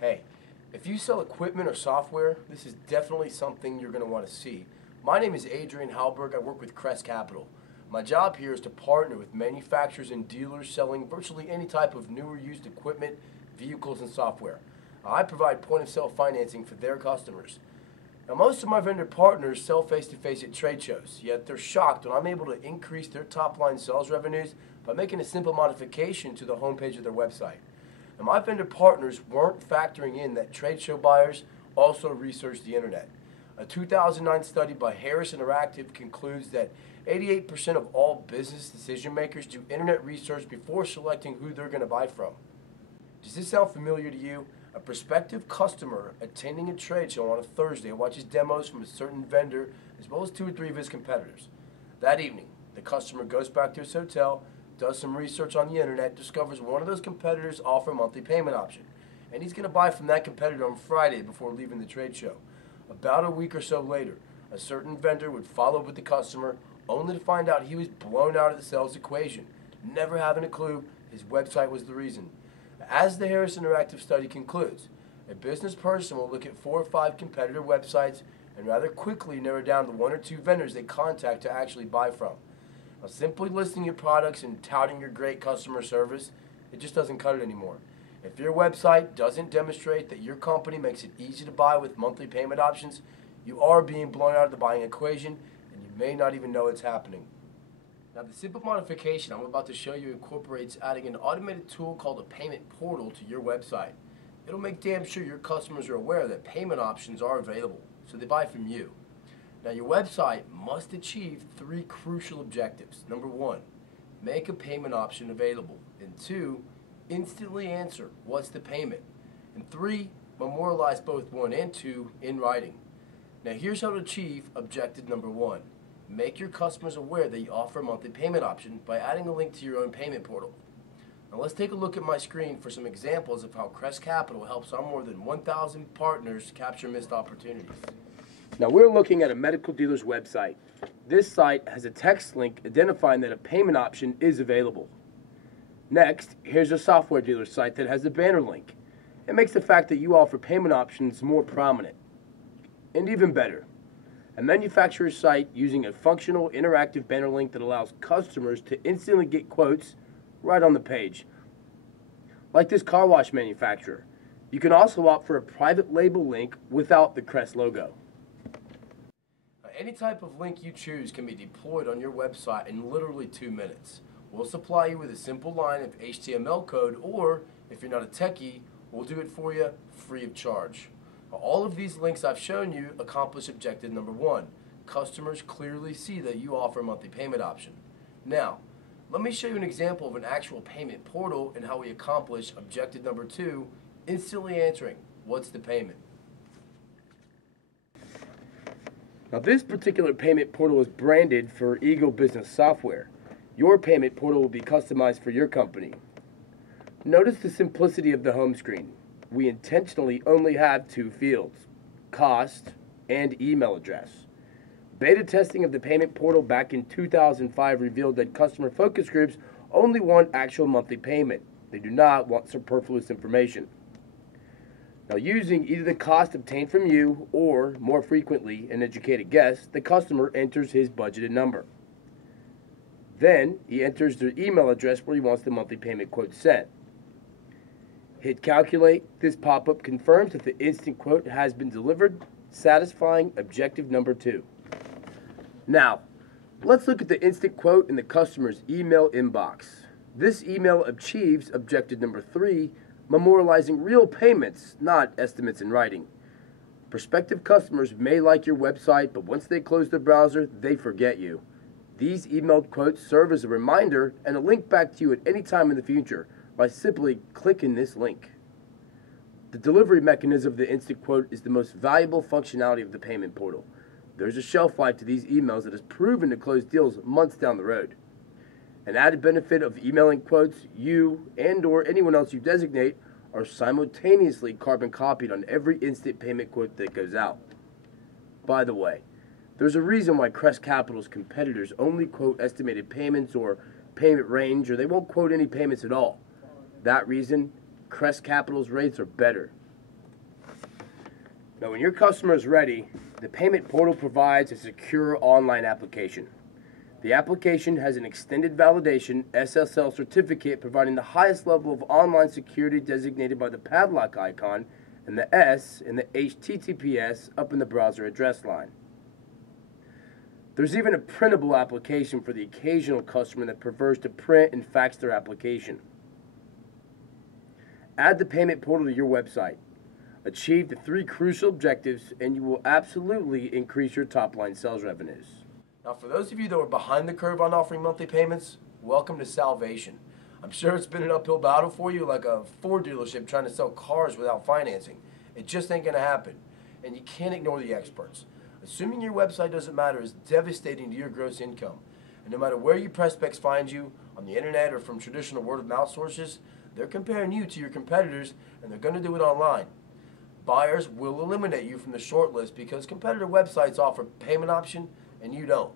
Hey, if you sell equipment or software, this is definitely something you're going to want to see. My name is Adrian Ludwig. I work with Crest Capital. My job here is to partner with manufacturers and dealers selling virtually any type of new or used equipment, vehicles, and software. I provide point-of-sale financing for their customers. Now, most of my vendor partners sell face-to-face at trade shows, yet they're shocked when I'm able to increase their top-line sales revenues by making a simple modification to the homepage of their website. Now, my vendor partners weren't factoring in that trade show buyers also research the internet. A 2009 study by Harris Interactive concludes that 88% of all business decision makers do internet research before selecting who they're going to buy from. Does this sound familiar to you? A prospective customer attending a trade show on a Thursday watches demos from a certain vendor as well as 2 or 3 of his competitors. That evening, the customer goes back to his hotel, does some research on the internet, discovers one of those competitors offer a monthly payment option, and he's going to buy from that competitor on Friday before leaving the trade show. About a week or so later, a certain vendor would follow up with the customer only to find out he was blown out of the sales equation, never having a clue his website was the reason. As the Harris Interactive study concludes, a business person will look at 4 or 5 competitor websites and rather quickly narrow down the 1 or 2 vendors they contact to actually buy from. Now, simply listing your products and touting your great customer service, it just doesn't cut it anymore. If your website doesn't demonstrate that your company makes it easy to buy with monthly payment options, you are being blown out of the buying equation, and you may not even know it's happening. Now, the simple modification I'm about to show you incorporates adding an automated tool called a payment portal to your website. It'll make damn sure your customers are aware that payment options are available, so they buy from you. Now, your website must achieve 3 crucial objectives. Number 1, make a payment option available. And 2, instantly answer, what's the payment? And 3, memorialize both 1 and 2 in writing. Now, here's how to achieve objective number 1. Make your customers aware that you offer a monthly payment option by adding a link to your own payment portal. Now, let's take a look at my screen for some examples of how Crest Capital helps our more than 1,000 partners capture missed opportunities. Now, we're looking at a medical dealer's website. This site has a text link identifying that a payment option is available. Next, here's a software dealer site that has a banner link. It makes the fact that you offer payment options more prominent. And even better, a manufacturer's site using a functional interactive banner link that allows customers to instantly get quotes right on the page. Like this car wash manufacturer. You can also opt for a private label link without the Crest logo. Any type of link you choose can be deployed on your website in literally 2 minutes. We'll supply you with a simple line of HTML code, or if you're not a techie, we'll do it for you free of charge. All of these links I've shown you accomplish objective number 1. Customers clearly see that you offer a monthly payment option. Now, let me show you an example of an actual payment portal and how we accomplish objective number 2, instantly answering, what's the payment? Now, this particular payment portal is branded for Eagle Business Software. Your payment portal will be customized for your company. Notice the simplicity of the home screen. We intentionally only have 2 fields, cost and email address. Beta testing of the payment portal back in 2005 revealed that customer focus groups only want actual monthly payment. They do not want superfluous information. Now, using either the cost obtained from you or, more frequently, an educated guess, the customer enters his budgeted number. Then, he enters their email address where he wants the monthly payment quote sent. Hit calculate. This pop-up confirms that the instant quote has been delivered, satisfying objective number 2. Now, let's look at the instant quote in the customer's email inbox. This email achieves objective number 3, memorializing real payments, not estimates in writing. Prospective customers may like your website, but once they close their browser, they forget you. These emailed quotes serve as a reminder and a link back to you at any time in the future by simply clicking this link. The delivery mechanism of the instant quote is the most valuable functionality of the payment portal. There's a shelf life to these emails that is proven to close deals months down the road. An added benefit of emailing quotes, you and/or anyone else you designate are simultaneously carbon copied on every instant payment quote that goes out. By the way, there's a reason why Crest Capital's competitors only quote estimated payments or payment range, or they won't quote any payments at all. That reason, Crest Capital's rates are better. Now, when your customer is ready, the payment portal provides a secure online application. The application has an extended validation SSL certificate providing the highest level of online security designated by the padlock icon and the S in the HTTPS up in the browser address line. There's even a printable application for the occasional customer that prefers to print and fax their application. Add the payment portal to your website. Achieve the 3 crucial objectives and you will absolutely increase your top-line sales revenues. Now, for those of you that are behind the curve on offering monthly payments, welcome to salvation. I'm sure it's been an uphill battle for you, like a Ford dealership trying to sell cars without financing. It just ain't going to happen, and you can't ignore the experts. Assuming your website doesn't matter is devastating to your gross income. And no matter where your prospects find you, on the internet or from traditional word-of-mouth sources, they're comparing you to your competitors, and they're going to do it online. Buyers will eliminate you from the short list because competitor websites offer payment option and you don't.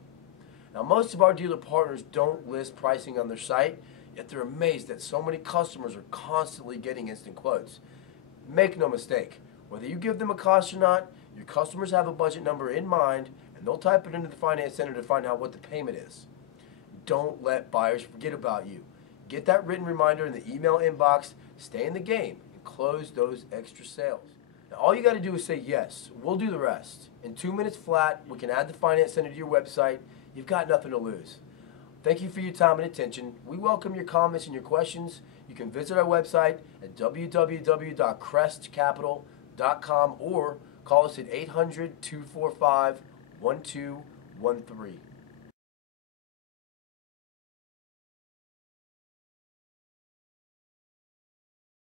Now, most of our dealer partners don't list pricing on their site, yet they're amazed that so many customers are constantly getting instant quotes. Make no mistake, whether you give them a cost or not, your customers have a budget number in mind and they'll type it into the finance center to find out what the payment is. Don't let buyers forget about you. Get that written reminder in the email inbox, stay in the game, and close those extra sales. Now, all you got to do is say yes. We'll do the rest. In 2 minutes flat, we can add the finance center to your website. You've got nothing to lose. Thank you for your time and attention. We welcome your comments and your questions. You can visit our website at www.crestcapital.com or call us at 800-245-1213.